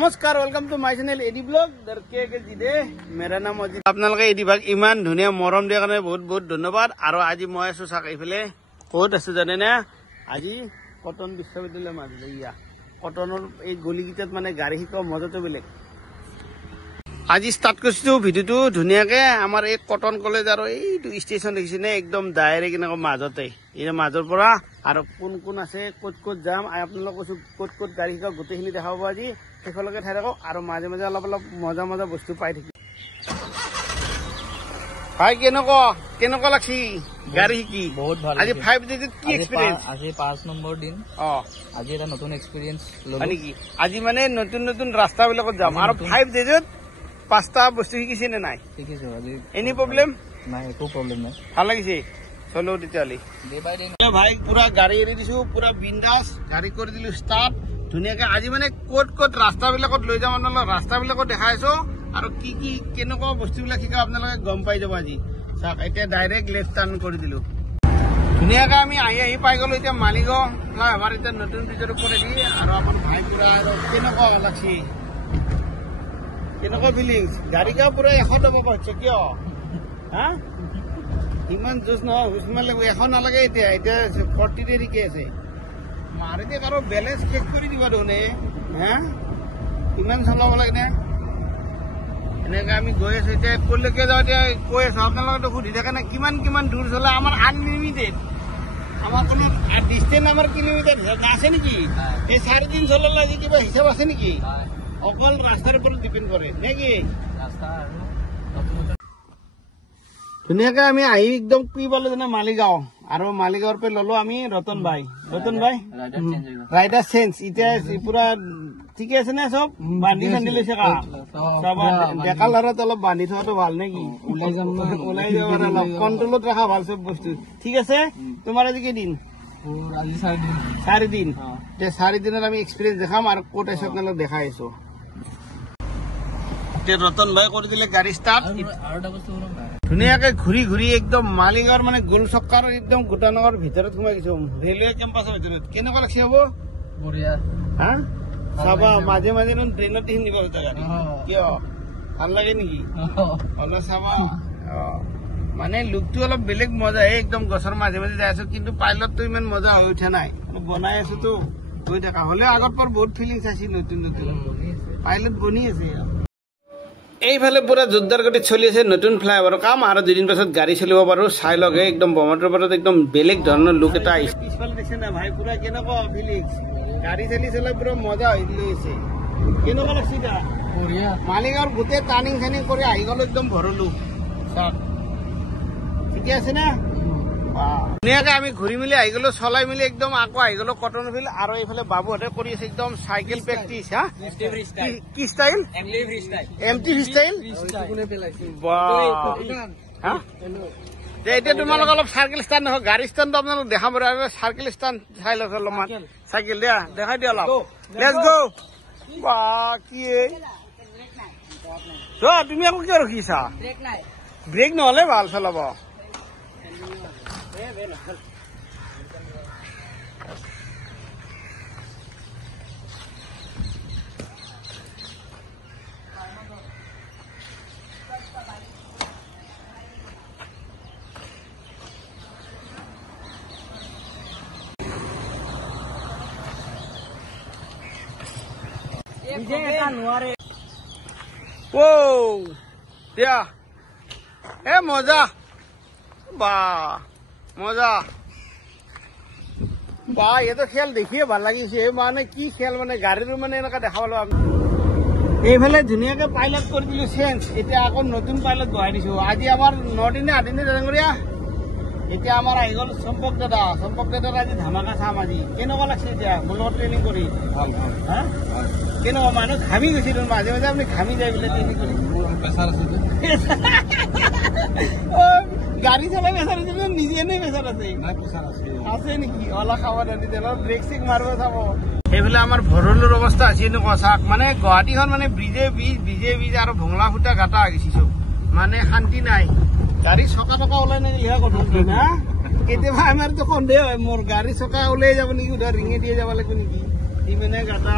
नमस्कार welcome to my channel एडी blog दरके के जिदे मेरा नाम अजित आपनालके एडी भाग इमान धुनिया मरम दिया কাৰণে বহুত বহুত ধন্যবাদ আৰু আজি মই আছো সাক ইফালে কোত আছে জানে না আজি কটন বিশ্ববিদ্যালয় মাজে ইয়া কটনৰ এই গলিকিটাত মানে গাড়ী শিকা মজাটো বেলেগ আজি স্টাৰ্ট কৰিছো ভিডিওটো ধুনিয়াকে আমাৰ এই কটন কলেজ আৰু এই ষ্টেচন দেখিছেনে একদম ডাইৰেক্ট এনেকৈ মাজতে এই মাজৰ পৰা আৰু কোন কোন আছে ক'ত ক'ত যাম আপোনালোক কৈছো ক'ত ক'ত গাড়ী শিকা গোটেইখিনি দেখাব আজি সেফালকে ঠাই ৰাখক আৰু মাজে মাজে অলপ অলপ মজা মজা বস্তু পাই থাকি ভাই কেনেকুৱা লাগছি গাড়ী শিকি বহুত ভাল আজি 5 ডেত কি এক্সপেৰিয়েন্স আজি 5 নম্বৰ দিন আজি এটা নতুন এক্সপেৰিয়েন্স ললো নেকি আজি মানে নতুন নতুন ৰাস্তাবিলাকত যাম আৰু 5 ডেত পাঁচটা বস্তু শিকিছে নে নাই শিকিছো আজি এনি প্ৰবলেম নাই একো প্ৰবলেম নাই ভাল লাগিছে চলো তেতিয়ালি ডে বাই ডে ভাই পুৰা গাড়ী এৰি দিছো পুৰা বিন্দাস গাড়ী কৰি দিলো স্টাৰ্ট ধুনিয়াকে আজি মানে কোট কোট ৰাস্তাবিলাকত লৈ যাম আপোনালোক ৰাস্তাবিলাকত দেখাইছো আৰু কি কি কেনেকুৱা বস্তুবিলাক শিকা আপোনালোকে গম পাই যাব আজি চাক এতিয়া ডাইৰেক্ট লেফট টাৰ্ন কৰি দিলো ধুনিয়াকে আমি আহি পাই গলো এতিয়া মালিগাঁও আমাৰ এতিয়া নতুন ব্ৰিজৰ ওপৰে দি আৰু আমাৰ ভাই পুৰা আৰু কেনেকুৱা লাগছি কেনেকুৱা ফিলিংস গাড়ী কা পুৰা 100 টকা পাইছে কিয় হা ইমান জোচ নহয় হুচমান লাগিব এখন নালাগে এতিয়া 40 দেৰিকে আছে মাৰি দিয়ে কাৰো বেলেঞ্চ চেক কৰি দিবা দোনে হা ইমান চলাব লাগে নে এনেকে আমি গৈ আছো এতিয়া কলৈকে যাওঁ এতিয়া কৈ আছো আপোনালোকে সুধি থাকে না কিমান দূৰ চলে আমাৰ আনলিমিটেড আমাৰ কোনো ডিষ্টেন্স আমাৰ কিলোমিটাৰ আছে নেকি এই 4.5 চলালে আজি কিবা হিচাপ আছে নেকি অকল ৰাস্তাৰ ওপৰত ডিপেণ্ড কৰে নেকি ৰাস্তা আৰু ধুনিয়াকে আমি আহি একদম কি পালো জানা মালিগাঁও আৰু মালিগাঁৱৰ পৰা ললো আমি ৰতন ভাই ৰাইডাৰ চেঞ্জ এতিয়া পুৰা ঠিকে আছে নে চব বান্ধি লৈছে কা ডেকা লৰাত অলপ বান্ধি থোৱাটো ভাল নেকি ওলাই যাব অলপ কণ্ট্ৰলত ৰখা ভাল চব বস্তু ঠিক আছে তোমাৰ আজি কেইদিন আজি 4 দিন 4 দিনত আমি এক্সপিৰিয়েঞ্চ দেখাম আৰু ক'ত আছে আপোনালোক দেখাই আছো ৰতন ভাই কৰি দিলে গাড়ী ষ্টাৰ্ট আৰু এটা বস্তু ধুনীয়াকে ঘূৰি ঘূৰি একদম মালিগাঁৱৰ মানে গোল চক্কাৰ একদম গোটানগৰ ভিতৰত সোমাই গৈছো ৰেলৱে কেম্পাছৰ ভিতৰত কেনেকুৱা লাগছে হব বঢ়িয়া হা চাবা মাজে মাজে ট্ৰেইনত দেখি নিবা কিয় ভাল লাগে নেকি অলপ চাবা মানে লুকটো অলপ বেলেগ মজা একদম গছৰ মাজে মাজে যাই আছো কিন্তু পাইলটটো ইমান মজা হৈ উঠা নাই বনাই আছো তো হৈ থকা হলে আগৰ পৰা বহুত ফিলিংছ আছিল নতুন নতুন পাইলট বনি আছে এইফালে পুৰা জোৰদাৰ গতিত চলি আছে নতুন ফ্লাইওভাৰৰ কাম আৰু দুদিন পাছত গাড়ী চলিব পাৰো চাই লগে একদম ব্ৰহ্মপুত্ৰৰ একদম বেলেগ ধৰণৰ লুক এটা আহিছে পিছফালে দেখিছে না ভাই পুৰা কেনেকুৱা ফিলিংস গাড়ী চলাই পুৰা মজা হৈ গৈছে কেনেকুৱা লাগছে বঢ়িয়া মালিগাঁৱৰ গোটেই টাৰ্ণিং চাৰ্ণিং কৰি আহি গলো একদম ভৰলো ঠিকে আছে না ধুনীয়াকে আমি ঘূৰি মেলি আহি গলো চলাই মেলি একদম আকৌ আহি গলো কটন ফিল্ড আৰু এইফালে বাবুহঁতে কৰি আছে একদম চাইকেল প্ৰেক্টিচ হা কি ষ্টাইল এমটি ষ্টাইল এতিয়া তোমালোক অলপ চাইকেল ষ্টাণ্ড নহয় গাড়ী ষ্টাণ্ডটো আপোনালোক দেখাব চাইকেল ষ্টাণ্ড চাই লওক অলপমান চাইকেল দিয়া দেখাই দিয়া অলপ লেটছ গো বা কি তুমি আকৌ কিয় ৰখিছা ব্ৰেক নহলে ভাল চলাব মজা বা মজা বা এইটো খেল দেখিয়ে ভাল লাগিছে মানে কি খেল মানে গাড়ীৰো মানে এনেকা দেখা পালো আমি এইফালে ধুনীয়াকে পাইলট কৰি দিলো চেঞ্জ এতিয়া আকৌ নতুন পাইলট বহাই দিছো আজি আমাৰ 9 দিনে 8 দিনে ডাঙৰীয়া এতিয়া আমাৰ আহি গল চম্পক দাদাৰ আজি ধামাকা চাম আজি কেনেকুৱা লাগছে এতিয়া মোৰ লগত ট্ৰেইনিং কৰি ভাল হা কেনেকুৱা মানুহ ঘামি গৈছিল মাজে মাজে আপুনি ঘামি যায় বোলে ট্ৰেইনিং কৰি প্ৰেছাৰ আছে গাড়ী চলাই প্ৰেছাৰ আছে নিজে নে প্ৰেছাৰ আছে নেকি অলপ খাব ব্ৰেক চেক মাৰিব চাব এইফালে আমাৰ ভৰলুৰ অৱস্থা আছে এনেকুৱা চাক মানে গুৱাহাটীখন মানে ব্ৰিজে বীজ আৰু ভোংলা ফুটা গাটা আগিছো মানে শান্তি নাই গাড়ী চকা টকা ওলাই নাই ইহা কথা না কেতিয়াবা আমাৰতো সন্দেহ হয় মোৰ গাড়ী চকা ওলাই যাব নেকি উধাৰ ৰিঙে দিয়ে যাব লাগিব নেকি ইমানে গাটা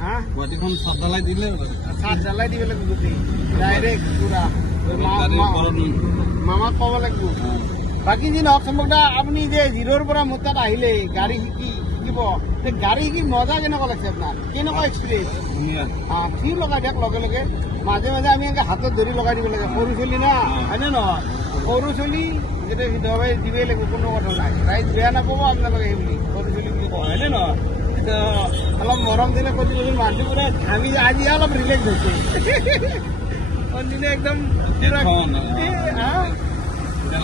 হা গুৱাহাটীখন চাপ ঢালাই দিলে চাট জ্বালাই দিব লাগিব গোটেই ডাইৰেক্ট পুৰা মামাক ক'ব লাগিব বাকী যি নহওক চম্পকদা আপুনি যে জিৰ'ৰ পৰা মোৰ তাত আহিলে গাড়ী শিকিব গাড়ী শিকি মজা কেনেকুৱা লাগিছে আপোনাৰ কেনেকুৱা এক্সপিৰিয়েঞ্চ ধুনীয়া ফ্ৰী লগাই দিয়ক লগে লগে মাজে মাজে আমি এনেকৈ হাতত ধৰি লগাই দিব লাগে সৰু চলি না হয়নে নহয় সৰু চলি যেতিয়া দবাই দিবই লাগিব কোনো কথা নাই ৰাইজ বেয়া নাপাব আপোনালোকে সেই বুলি সৰু চলি বুলি কয় হয়নে নহয় অলপ মৰম দিলে কৰি যদি মানুহটো পুৰা ঘামি আজি অলপ ৰিলেক্স হৈছে দিনে একদম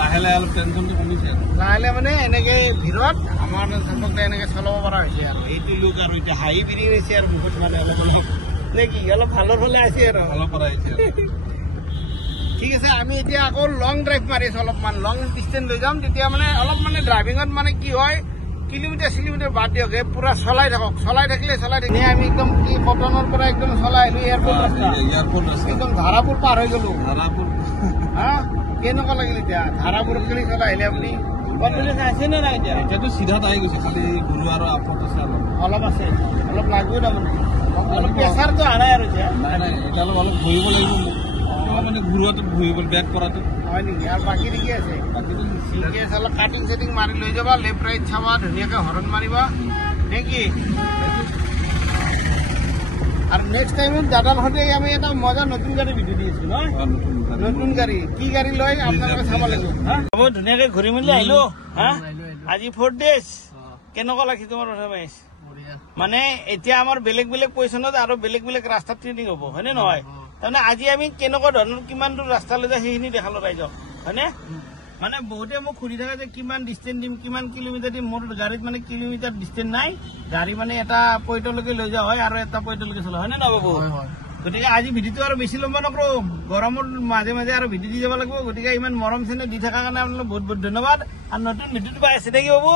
লাহে লাহে অলপ টেনশ্যনটো কমিছে লাহে লাহে মানে এনেকে ভিৰত আমাৰ চম্পকদা এনেকে চলাব পৰা হৈছে আৰু এইটো লোক আৰু এতিয়া হাঁহি পিৰি গৈছে আৰু বহুত মানে অলপ অলপ নে কি অলপ ভালৰ ফালে আছে আৰু অলপ পৰা আহিছে ঠিক আছে আমি এতিয়া আকৌ লং ড্ৰাইভ মাৰি আছো অলপমান লং ডিষ্টেঞ্চ লৈ যাম তেতিয়া মানে অলপ মানে ড্ৰাইভিঙত মানে কি হয় কিলোমিটাৰ বাদ দিয়ক পুৰা চলাই থাকক চলাই থাকিলে আমি একদম কি কটনৰ পৰা একদম চলাই আহিলো এয়াৰপৰ্ট একদম ধাৰাপুৰ পাৰ হৈ গলো হা কেনেকুৱা লাগিল এতিয়া ধাৰাপুৰত খালি চলাই আহিলে আপুনি আছে নে নাই এতিয়া এতিয়াতো চিধাত আহি গৈছে খালি গুৰু আৰু আপত আছে অলপ আছে অলপ লাগব তাৰমানে অলপ প্ৰেচাৰটো অহা নাই আৰু এতিয়া নাই এতিয়া অলপ ঘূৰিব লাগিব মানে ঘূৰোৱাটো ঘূৰিব বেক কৰাটো হয় নেকি আৰু বাকী ঠিকে আছে ঠিকে আছে অলপ কাটিং চাটিং মাৰি লৈ যাবা লেফ্ট ৰাইট চাবা ধুনীয়াকৈ হৰণ মাৰিবা নে কি আৰু নেক্সট টাইমত দাদাৰ সৈতে আমি এটা মজা নতুন গাড়ী ভিডিঅ' দি আছো নহয় নতুন গাড়ী কি গাড়ী লৈ আপোনালোকে চাব লাগিব বহুত ধুনীয়াকৈ ঘূৰি মেলি আহিলো হা আজি 4 days কেনেকুৱা লাগিছে তোমাৰ প্ৰথমে মানে এতিয়া আমাৰ বেলেগ বেলেগ পজিশ্যনত আৰু বেলেগ বেলেগ ৰাস্তাত ট্ৰেইনিং হ'ব হয়নে নহয় তাৰমানে আজি আমি কেনেকুৱা ধৰণৰ কিমান দূৰ ৰাস্তা লৈ যায় সেইখিনি দেখালো ৰাইজক হয়নে মানে বহুতে মোক সুধি থাকে যে কিমান ডিষ্টেঞ্চ দিম কিমান কিলোমিটাৰ দিম মোৰ গাড়ীত মানে কিলোমিটাৰ ডিষ্টেঞ্চ নাই গাড়ী মানে এটা পইণ্টলৈকে লৈ যোৱা হয় আৰু এটা পইণ্টলৈকে চলা হয়নে নহয় বাবু গতিকে আজি ভিডিঅ'টো আৰু বেছি লম্বা নকৰো গৰমৰ মাজে মাজে আৰু ভিডিঅ' দি যাব লাগিব গতিকে ইমান মৰম চেনেহ দি থকাৰ কাৰণে আপোনালোক বহুত বহুত ধন্যবাদ আৰু নতুন ভিডিঅ'টো পাই আছে নেকি বাবু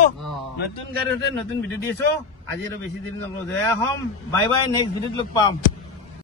নতুন গাড়ীৰ সৈতে নতুন ভিডিঅ' দি আছো আজি আৰু বেছি দেৰি নকৰো জয়া হম বাই বাই নেক্সট ভিডিঅ'ত লগ পাম